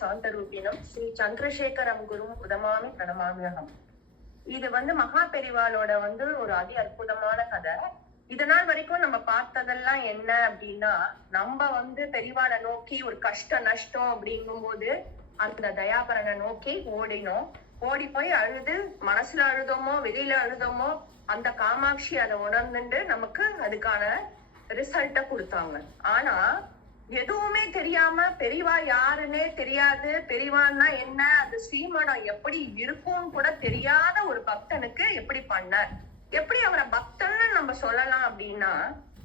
சாந்தரூபிணம் ஸ்ரீ சந்திரசேகரம் குரும் உதமாமி பிரணமாமியகம். இது மகா பெரிவாளோட ஒரு அற்புதமான கதை. இதனால் வரைக்கும் நம்ம பார்த்ததெல்லாம் என்ன அப்படின்னா, நம்ம பெரிவாளை நோக்கி ஒரு கஷ்ட நஷ்டம் அப்படிங்கும் போது அந்த தயாபரனை நோக்கி ஓடினோம். ஓடி போய் அழுது, மனசுல அழுதோமோ வெளியில அழுதோமோ, அந்த காமாட்சி அதை உணர்ந்துட்டு நமக்கு அதுக்கான ரிசல்ட்ட கொடுத்தாங்க. ஆனா எதுவுமே தெரியாம, பெரியவா யாருன்னே தெரியாது, பெரியவான்னா என்ன, அது ஸ்ரீமடம் எப்படி இருக்கும்னு கூட தெரியாத ஒரு பக்தனுக்கு எப்படி பண்ணார், எப்படி அவரை பக்தன்னு நம்ம சொல்லலாம் அப்படின்னா,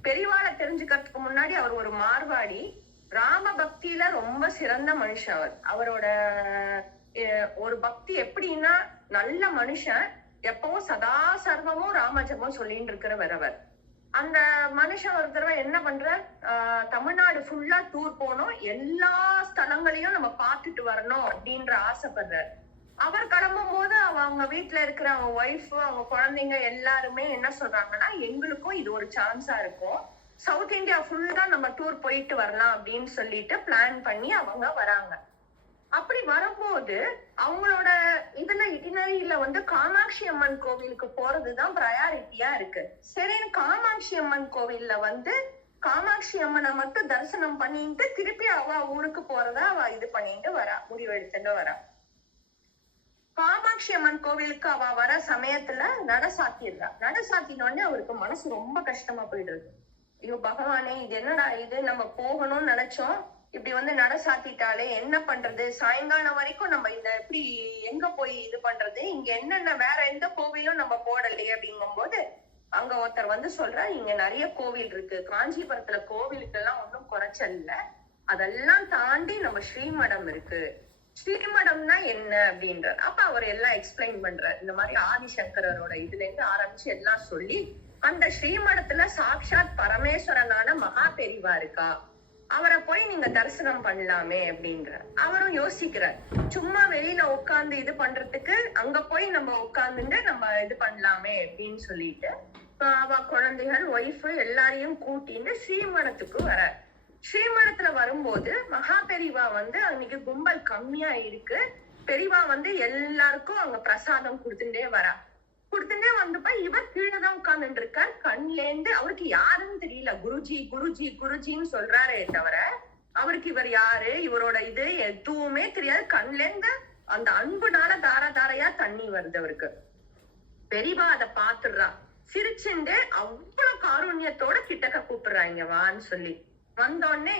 பெரியவாளை தெரிஞ்சுக்கிறதுக்கு முன்னாடி அவர் ஒரு மார்வாடி, ராம பக்தியில ரொம்ப சிறந்த மனுஷன். அவரோட ஒரு பக்தி எப்படின்னா, நல்ல மனுஷன், எப்பவும் சதா சர்வமும் ராமஜபம் சொல்லிட்டு இருக்கிறவர் அவர். அந்த மனுஷன் ஒரு தடவை என்ன பண்ற, தமிழ்நாடு ஃபுல்லா டூர் போனோம், எல்லா ஸ்தலங்களையும் நம்ம பார்த்துட்டு வரணும் அப்படின்ற ஆசைப்படுறார். அவர் கிளம்பும் போது அவங்க வீட்டுல இருக்கிற அவங்க ஒய்ஃப், அவங்க குழந்தைங்க எல்லாருமே என்ன சொல்றாங்கன்னா, எங்களுக்கும் இது ஒரு சான்ஸா இருக்கும், சவுத் இந்தியா ஃபுல்லா நம்ம டூர் போயிட்டு வரலாம் அப்படின்னு சொல்லிட்டு பிளான் பண்ணி அவங்க வராங்க. அப்படி வரும்போது அவங்களோட இட்டினரியில காமாட்சி அம்மன் கோவிலுக்கு போறதுதான் ப்ரையாரிட்டியா இருக்கு. சரின்னு காமாட்சி அம்மன் கோவில்ல காமாட்சி அம்மனை மட்டும் தரிசனம் பண்ணிட்டு திருப்பி அவ ஊருக்கு போறதா அவ இது பண்ணிட்டு வரா, முடிவெடுத்துட்டு வரா. காமாட்சி அம்மன் கோவிலுக்கு அவ வர சமயத்துல நட சாத்திடுறா. நட சாத்தினோடனே அவருக்கு மனசு ரொம்ப கஷ்டமா போயிடுது. ஐயோ பகவானே, இது என்னடா இது, நம்ம போகணும்னு நினைச்சோம், இப்படி நட சாத்திட்டாலே என்ன பண்றது, சாயங்காலம் வரைக்கும் நம்ம எப்படி எங்க போய் இது பண்றது, இங்க என்னென்ன வேற எந்த கோவிலும் நம்ம போடலையே அப்படிங்கும் போது அங்க ஒருத்தர் சொல்ற, இங்க நிறைய கோவில் இருக்கு, காஞ்சிபுரத்துல கோவிலுக்கு எல்லாம் ஒன்றும் குறைச்சல் இல்ல, அதெல்லாம் தாண்டி நம்ம ஸ்ரீமடம் இருக்கு. ஸ்ரீமடம்னா என்ன அப்படின்ற அப்ப அவர் எல்லாம் எக்ஸ்பிளைன் பண்றார். இந்த மாதிரி ஆதிசங்கரோட இதுல இருந்து ஆரம்பிச்சு எல்லாம் சொல்லி, அந்த ஸ்ரீமடத்துல சாட்சாத் பரமேஸ்வரனான மகா பெரிவா இருக்கா, அவரை போய் நீங்க தரிசனம் பண்ணலாமே அப்படின்ற. அவரும் யோசிக்கிறார், சும்மா வெளியில உட்கார்ந்து இது பண்றதுக்கு அங்க போய் நம்ம உட்கார்ந்துட்டு நம்ம இது பண்ணலாமே அப்படின்னு சொல்லிட்டு அவ குழந்தைகள், ஒய்ஃப் எல்லாரையும் கூட்டிட்டு ஸ்ரீமடத்துக்கு வர. ஸ்ரீமடத்துல வரும்போது மகா பெரிவா அன்னைக்கு கும்பல் கம்மியா இருக்கு. பெரிவா எல்லாருக்கும் அங்க பிரசாதம் கொடுத்துட்டே வரா. கொடுத்துட்டே வந்தப்ப இவர் கீழதான் உட்கார்ந்துட்டு இருக்கார். கண்ல இருந்து அவருக்கு யாருன்னு தெரியல, குருஜி குருஜி குருஜின்னு சொல்றாரே தவிர அவருக்கு இவர் யாரு, இவரோட இது எதுவுமே தெரியாது. கண்ல இருந்து அந்த அன்புனால தார தாரையா தண்ணி வருது அவருக்கு. பெரியவா அதை பாத்துடுறா, சிரிச்சுண்டு அவ்வளவு காருண்யத்தோட கிட்டக்க கூப்பிடுறா, இங்க வான்னு சொல்லி. வந்தோடனே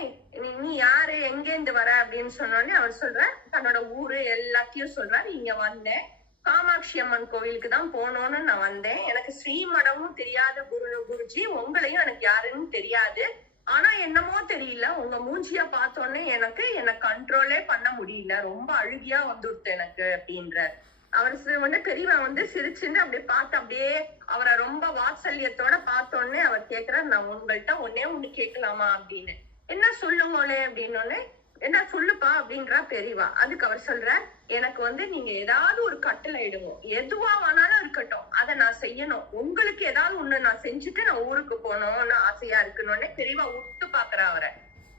நீ யாரு, எங்கேந்து வர அப்படின்னு சொன்னோடனே அவர் சொல்ற, தன்னோட ஊரு எல்லாத்தையும் சொல்றாரு. இங்க வந்தேன், காமாட்சி அம்மன் கோவிலுக்கு தான் போனோம்னு நான் வந்தேன், எனக்கு ஸ்ரீமடமும் தெரியாது குருஜி, உங்களையும் எனக்கு யாருன்னு தெரியாது, ஆனா என்னமோ தெரியல, உங்க மூஞ்சிய பார்த்தோன்னே என்ன கண்ட்ரோலே பண்ண முடியல, ரொம்ப அழுகியா வந்துடுத்து எனக்கு அப்படின்ற. அவர் பெரியவா சிரிச்சுன்னு அப்படியே பார்த்து அப்படியே அவரை ரொம்ப வாத்சல்யத்தோட பார்த்தோன்னே அவர் கேக்குறாரு, நான் உங்கள்கிட்ட ஒண்ணு கேட்கலாமா அப்படின்னு. என்ன சொல்லுங்களே அப்படின்னோடனே, என்ன சொல்லுப்பா அப்படின்றா பெரியவா. அதுக்கு அவர் சொல்ற, எனக்கு நீங்க ஏதாவது ஒரு கட்டளை இடுங்க, எதுவா வேணாலும் இருக்கட்டும், அதை நான் செய்யணும், உங்களுக்கு ஏதாவது ஒண்ணு நான் செஞ்சுட்டு நான் ஊருக்கு போனோம்னு ஆசையா இருக்குன்னு. பெரியவா விட்டு பாக்குறா அவரை.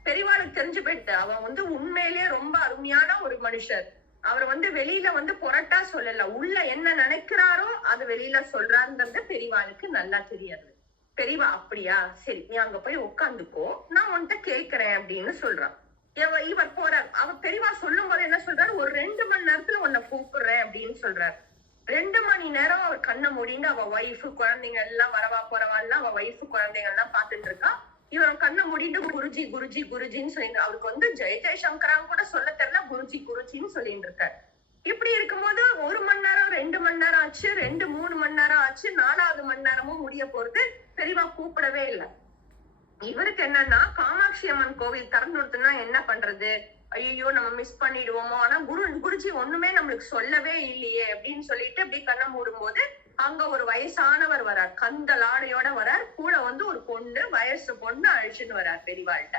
பெரியவாளுக்கு தெரிஞ்சு போயிட்டு, அவன் உண்மையிலேயே ரொம்ப அருமையான ஒரு மனுஷர். அவர் வெளியில புரட்டா சொல்லல, உள்ள என்ன நினைக்கிறாரோ அது வெளியில சொல்றாருங்கிறது பெரியவாளுக்கு நல்லா தெரியாது. பெரியவா அப்படியா, சரி நீ அங்க போய் உட்காந்துக்கோ, நான் உன்கிட்ட கேக்குறேன் அப்படின்னு சொல்றான். இவர் போறார். அவர் பெரியவா சொல்லும் போது என்ன சொல்றாரு, ஒரு 2 மணி நேரத்துல உன்னை கூப்பிடுறேன் அப்படின்னு சொல்றாரு. 2 மணி நேரம் அவர் கண்ணை மூடின்னு அவ ஒய்ஃபு குழந்தைங்க எல்லாம் வரவா போறவா எல்லாம் அவ ஒய்ஃபு குழந்தைங்க எல்லாம் பாத்துட்டு இருக்கா. இவர் கண்ணை மூடிட்டு குருஜி குருஜி குருஜின்னு சொல்லிட்டு, அவருக்கு ஜெய ஜெயசங்கரான்னு கூட சொல்ல தெரியல, குருஜி குருஜின்னு சொல்லிட்டு இருக்காரு. இப்படி இருக்கும்போது 1 மணி நேரம் 2 மணி நேரம் ஆச்சு, 2-3 மணி நேரம் ஆச்சு, 4வது மணி நேரமும் முடிய போறது. பெரியவா கூப்பிடவே இல்லை. இவருக்கு என்னன்னா, காமாட்சி அம்மன் கோவில் திறந்துடுத்துனா என்ன பண்றது, ஐயோ நம்ம மிஸ் பண்ணிடுவோமோ, ஆனா குருஜி ஒண்ணுமே நம்மளுக்கு சொல்லவே இல்லையே அப்படின்னு சொல்லிட்டு அப்படி கண்ணை மூடும் போது அங்க ஒரு வயசானவர் வரார், கந்தலாடையோட வரார். கூட ஒரு பொண்ணு, வயசு பொண்ணு அழிச்சுட்டு வரார் பெரியவாள்கிட்ட.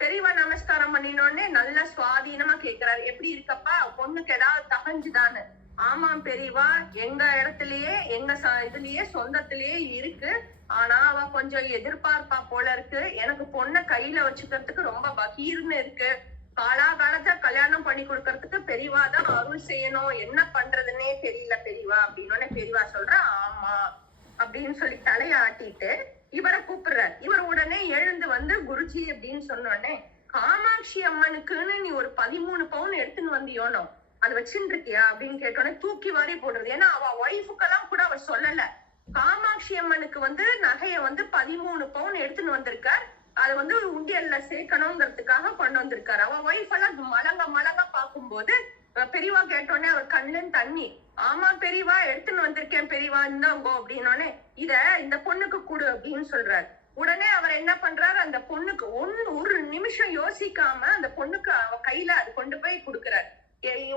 பெரியவா நமஸ்காரம் பண்ணினோடனே நல்ல சுவாதீனமா கேக்குறாரு, எப்படி இருக்கப்பா, பொண்ணுக்கு ஏதாவது தகஞ்சுதானு. ஆமாம் பெரியவா, எங்க இடத்துலயே எங்க இதுலயே சொந்தத்திலேயே இருக்கு, ஆனா அவ கொஞ்சம் எதிர்பார்ப்பா போல இருக்கு, எனக்கு பொண்ணை கையில வச்சுக்கிறதுக்கு ரொம்ப பகீர்னு இருக்கு, காலாகாலத்துல கல்யாணம் பண்ணி கொடுக்கறதுக்கு பெரியவாதான் அருள் செய்யணும், என்ன பண்றதுன்னே தெரியல பெரியவா அப்படின்னு பெரியவா சொல்ற. ஆமா அப்படின்னு சொல்லி தலைய ஆட்டிட்டு இவரை கூப்பிடுறார். இவர் உடனே எழுந்து வந்து குருஜி அப்படின்னு சொன்னோடனே, காமாட்சி அம்மனுக்குன்னு நீ ஒரு 13 பவுன் எடுத்துன்னு வந்தியோனோ, அது வச்சுட்டு இருக்கியா அப்படின்னு கேட்டோன்னே தூக்கி வாரி போடுறது. ஏன்னா அவ ஒய்ஃபுக்கெல்லாம் கூட அவ சொல்லல. காமாட்சி அம்மனுக்கு வந்து நகைய வந்து 13 பவுன் எடுத்துன்னு வந்திருக்கார். அது வந்து உண்டியல்ல சேர்க்கணுங்கிறதுக்காக கொண்டு வந்திருக்காரு. அவ ஒய்ஃப் எல்லாம் மலங்க பாக்கும்போது பெரியவா கேட்டோடனே அவர் கண்ணுன்னு தண்ணி. ஆமா பெரியவா எடுத்துன்னு வந்திருக்கேன் பெரியவா, இந்தாங்கோ அப்படின்னோடனே இத இந்த பொண்ணுக்கு கொடு அப்படின்னு சொல்றாரு. உடனே அவர் என்ன பண்றாரு, அந்த பொண்ணுக்கு ஒரு நிமிஷம் யோசிக்காம அந்த பொண்ணுக்கு அவ கையில அது கொண்டு போய் கொடுக்குறாரு.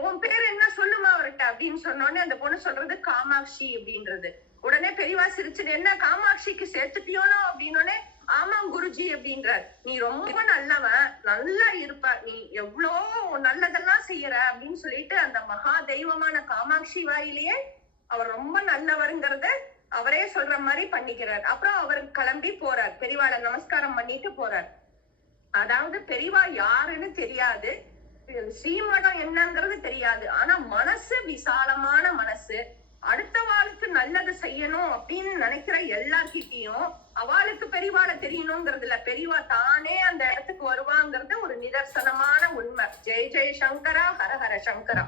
உன் பேர் என்ன சொல்லுமா அவர்கிட்ட அப்படின்னு சொன்னோடனே அந்த பொண்ணு சொல்றது காமாட்சி அப்படின்றது. உடனே பெரியவா சிரிச்சுட்டு, என்ன காமாட்சிக்கு சேர்த்துட்டியோனோ அப்படின்னோடனே, ஆமா குருஜி அப்படின்றார். நீ ரொம்ப நல்லவன், நல்லா இருப்ப, நீ எவ்வளோ நல்லதெல்லாம் செய்யற அப்படின்னு சொல்லிட்டு அந்த மகா தெய்வமான காமாட்சி வாயிலேயே அவர் ரொம்ப நல்லவருங்கிறத அவரே சொல்ற மாதிரி பண்ணிக்கிறார். அப்புறம் அவர் கிளம்பி போறார், பெரியவாளை நமஸ்காரம் பண்ணிட்டு போறார். அதாவது பெரியவா யாருன்னு தெரியாது, ஸ்ரீமடம் என்னங்கிறது தெரியாது, ஆனா மனசு விசாலமான மனசு. அடுத்த வாளுக்கு நல்லது செய்யணும் அப்படின்னு நினைக்கிற எல்லார்கிட்டையும் அவளுக்கு பெரியவாளை தெரியணுங்கிறதுல பெரியவா தானே அந்த இடத்துக்கு வருவாங்கிறது ஒரு நிதர்சனமான உண்மை. ஜெய ஜெய சங்கரா, ஹர ஹர சங்கரா.